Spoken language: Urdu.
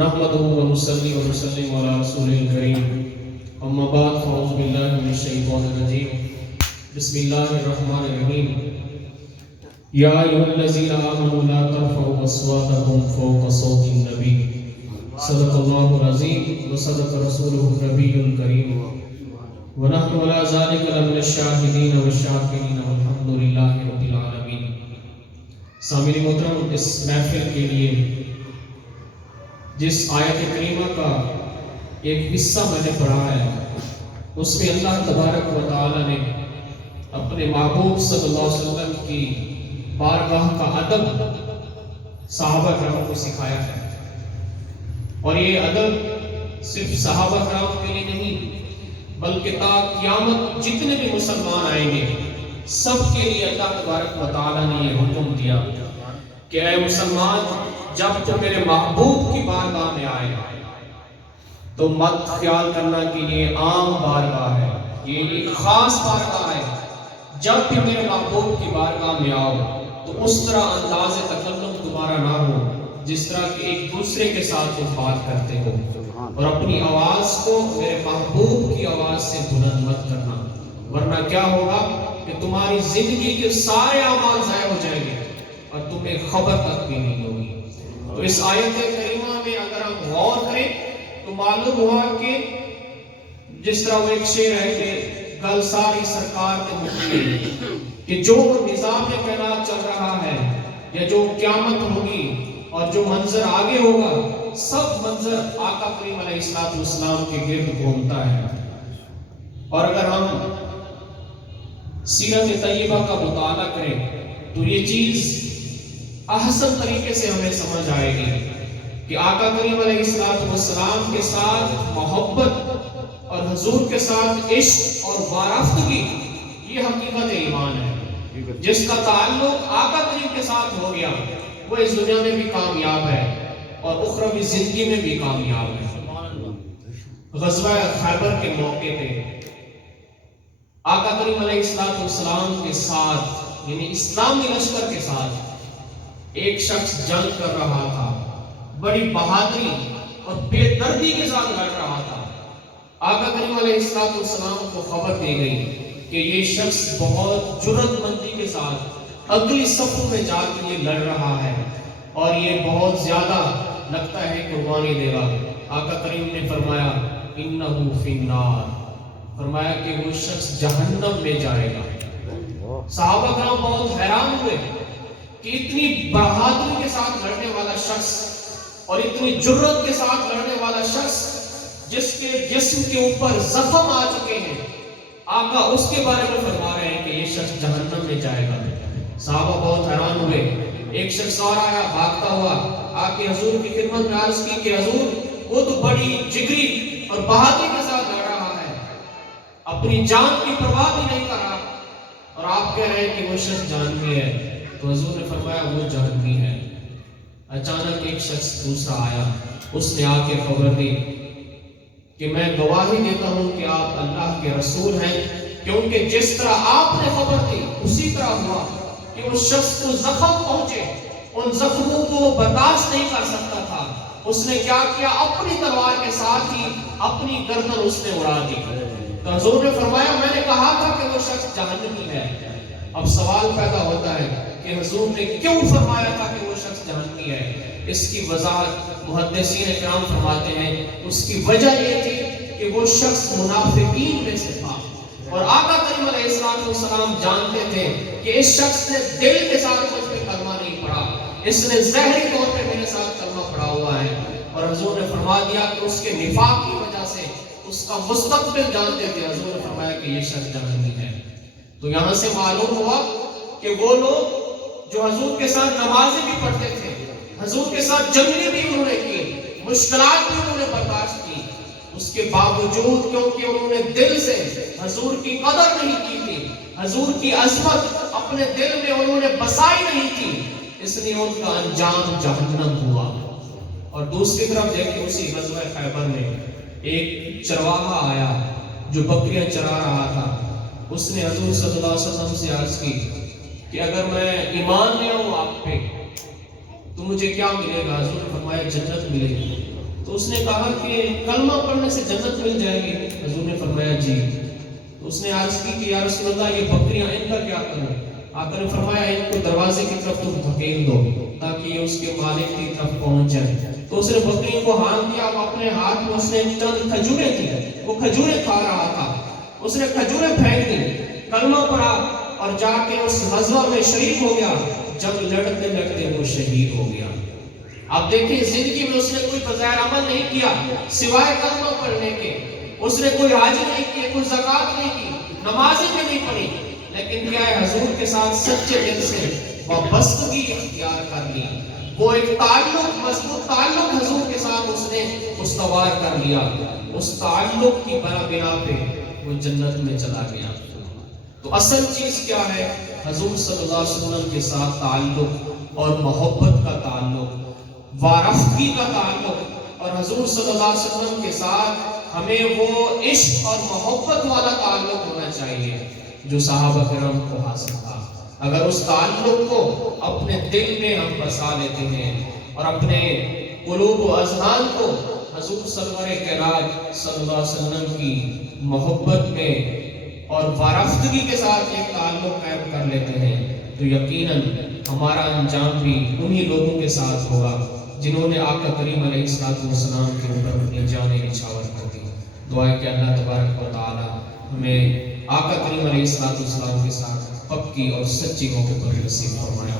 نحمده ونصلي ونسلم على رسوله الكريم اما بعد فاعوذ بالله من الشيطان الرجيم بسم الله الرحمن الرحيم يا ايها الذين امنوا لا ترفعوا اصواتكم فوق صوت النبي صدق الله العظيم وصدق رسوله النبي الكريم ونحن على ذلك لمن الشاهدين والشاكرين والحمد لله رب العالمين. سامعین محترم، اس محفل کے لیے جس آیت کریمہ کا ایک حصہ میں نے پڑھا ہے، اس میں اللہ تبارک و تعالی نے اپنے محبوب صلی اللہ علیہ وسلم کی بارگاہ کا ادب صحابہ کرام کو سکھایا ہے. اور یہ ادب صرف صحابہ کرام کے لیے نہیں بلکہ تا قیامت جتنے بھی مسلمان آئیں گے سب کے لیے اللہ تبارک و تعالی نے یہ حکم دیا کہ اے مسلمان، جب تم میرے محبوب کی بارگاہ میں آئے تو مت خیال کرنا کہ یہ عام بارگاہ ہے، یہ ایک خاص بارگاہ ہے. جب بھی میرے محبوب کی بارگاہ میں آؤ تو اس طرح انداز تکلم تمہارا نہ ہو جس طرح کہ ایک دوسرے کے ساتھ تم بات کرتے ہو، اور اپنی آواز کو میرے محبوب کی آواز سے بلند مت کرنا، ورنہ کیا ہوگا کہ تمہاری زندگی کے سارے اعمال ضائع ہو جائیں گے اور تمہیں خبر تک بھی نہیں ہوگی. تو اس آیت کریمہ میں اگر ہم غور کریں تو معلوم ہوا کہ جس طرح وہ ایک شعر ہے کہ گل ساری سرکار کے مخلی، کہ جو نظام کائنات چل رہا ہے یا جو قیامت ہوگی اور جو منظر آگے ہوگا، سب منظر آقا کریم علیہ السلام کے گرد گھومتا ہے. اور اگر ہم سیرت طیبہ کا مطالعہ کریں تو یہ چیز احسن طریقے سے ہمیں سمجھ آئے گی کہ آقا کریم علیہ السلام کے ساتھ محبت اور حضور کے ساتھ عشق اور وارفتگی یہ حقیقت ایمان ہے. جس کا تعلق آقا کریم کے ساتھ ہو گیا وہ اس دنیا میں بھی کامیاب ہے اور اخروی زندگی میں بھی کامیاب ہے. غزوہ خیبر کے موقع پہ آقا کریم علیہ السلام کے ساتھ یعنی اسلامی لشکر کے ساتھ ایک شخص جنگ کر رہا تھا، بڑی بہادری اور بے دردی کے ساتھ لڑ رہا تھا. آقا کریم علیہ السلام کو خبر دی گئی کہ یہ شخص بہت جرأت مندی کے ساتھ اگلی صفوں میں جا کے یہ لڑ رہا ہے اور یہ بہت زیادہ لگتا ہے قربانی دے گا. آقا کریم نے فرمایا انہو فی النار، فرمایا کہ وہ شخص جہنم میں جائے گا. صحابہ کرام بہت حیران ہوئے کہ اتنی بہادری کے ساتھ لڑنے والا شخص اور اتنی جرأت کے ساتھ لڑنے والا شخص جس کے جسم کے اوپر زخم آ چکے ہیں، آقا اس کے بارے میں فرما رہے ہیں کہ یہ شخص جہنم میں جائے گا. صحابہ بہت حیران ہوئے. ایک شخص اور آیا بھاگتا ہوا، آ کے حضور کی خدمت میں عرض کی کہ حضور وہ تو بڑی جگری اور بہادری کے ساتھ لڑ رہا ہے، اپنی جان کی پرواہ بھی نہیں کر رہا، اور آپ کہہ رہے ہیں کہ وہ شخص جہنمی ہے. تو حضور نے فرمایا وہ جہنمی ہے. اچانک ایک شخص دوسرا آیا، اس نے آ کے خبر دی کہ میں گواہی دیتا ہوں کہ آپ اللہ کے رسول ہیں، کیونکہ جس طرح آپ نے خبر دی اسی طرح ہوا کہ اس شخص کو زخم پہنچے، ان زخموں کو وہ برداشت نہیں کر سکتا تھا. اس نے کیا کیا؟ اپنی تلوار کے ساتھ ہی اپنی گردن اس نے اڑا دی. تو حضور نے فرمایا میں نے کہا تھا کہ وہ شخص جہنمی ہے. اب سوال پیدا ہوتا ہے کہ حضور نے کیوں فرمایا تھا کہ وہ شخص جہنمی ہے؟ اس کی وضاحت محدثین کرام فرماتے ہیں اس کی وجہ یہ تھی کہ وہ شخص منافقین میں سے تھا، اور آقا کریم علیہ السلام جانتے تھے کہ اس شخص نے دل کے ساتھ مجھ پہ کلمہ نہیں پڑھا، اس نے ظاہری طور پہ میرے ساتھ کلمہ پڑھا ہوا ہے. اور حضور نے فرما دیا کہ اس کے نفاق کی وجہ سے اس کا مستقبل جانتے تھے. حضور نے فرمایا کہ یہ شخص جہنمی ہے. تو یہاں سے معلوم ہوا کہ وہ لوگ جو حضور کے ساتھ نمازیں بھی پڑھتے تھے، حضور کے ساتھ جنگیں بھی انہوں نے کی، مشکلات بھی انہوں نے برداشت کی، اس کے باوجود کیونکہ انہوں نے دل سے حضور کی قدر نہیں کی تھی، حضور کی عظمت اپنے دل میں انہوں نے بسائی نہیں تھی، اس لیے ان کا انجام جہنم ہوا. اور دوسری طرف دیکھیں اسی غزوہ خیبر میں ایک چرواہا آیا جو بکریاں چرا رہا تھا. اس نے حضور صلی اللہ علیہ وسلم سے عرض کی کہ اگر میں ایمان لے آؤں آپ پہ تو مجھے کیا ملے گا؟ حضور نے فرمایا جنت ملے گی۔ تو اس نے کہا کہ کلمہ پڑھنے سے جنت مل جائے گی؟ حضور نے فرمایا جی۔ تو اس نے عرض کی کہ یا رسول اللہ یہ بکریاں ان کا کیا کروں؟ آقا نے فرمایا ان کو دروازے کی طرف تم دھکیل دو تاکہ یہ اس کے مالک کی طرف پہنچ جائے۔ تو اس نے بکریوں کو ہان دیا، وہ اپنے ہاتھ میں اس نے چند کھجوریں تھی، وہ کھجوریں کھا رہا تھا، اس نے کھجوریں پھینک دی، کلمہ پڑھا اور جا کے اس غزوہ میں شریک ہو گیا۔ جب لڑتے لڑتے وہ شہید ہو گیا۔ آپ دیکھیں زندگی میں اس نے کوئی بغیر عمل نہیں کیا سوائے کلمہ پڑھنے کے، اس نے کوئی حج نہیں کی، کوئی زکوٰۃ نہیں کی، نمازیں بھی نہیں پڑھی، لیکن کیا ہے حضور کے ساتھ سچے دل سے وابستگی اختیار کر لی، وہ ایک تعلق، مضبوط تعلق حضور کے ساتھ اس نے استوار کر لیا، اس تعلق کی بنا پہ وہ جنت میں چلا گیا۔ تو اصل چیز کیا ہے؟ حضور صلی اللہ علیہ وسلم کے ساتھ تعلق اور محبت کا تعلق، وارفتگی کا تعلق، اور حضور صلی اللہ علیہ وسلم کے ساتھ ہمیں وہ عشق اور محبت والا تعلق ہونا چاہیے جو صحابہ کرام کو حاصل تھا۔ اگر اس تعلق کو اپنے دل میں ہم بسا لیتے ہیں اور اپنے قلوب و اذہان کو حضور سرور کائنات صلی اللہ علیہ وسلم کی محبت میں اور وارفتگی کے ساتھ ایک تعلق قائم کر لیتے ہیں تو یقیناً ہمارا انجام بھی انہی لوگوں کے ساتھ ہوگا جنہوں نے آقا کریم علیہ السلام کے اوپر اپنی جانیں نچھاور کر دی۔ دعا ہے کہ اللہ تبارک و تعالی ہمیں آقا کریم علیہ السلام کے ساتھ پکی اور سچی محبت نصیب فرمائے۔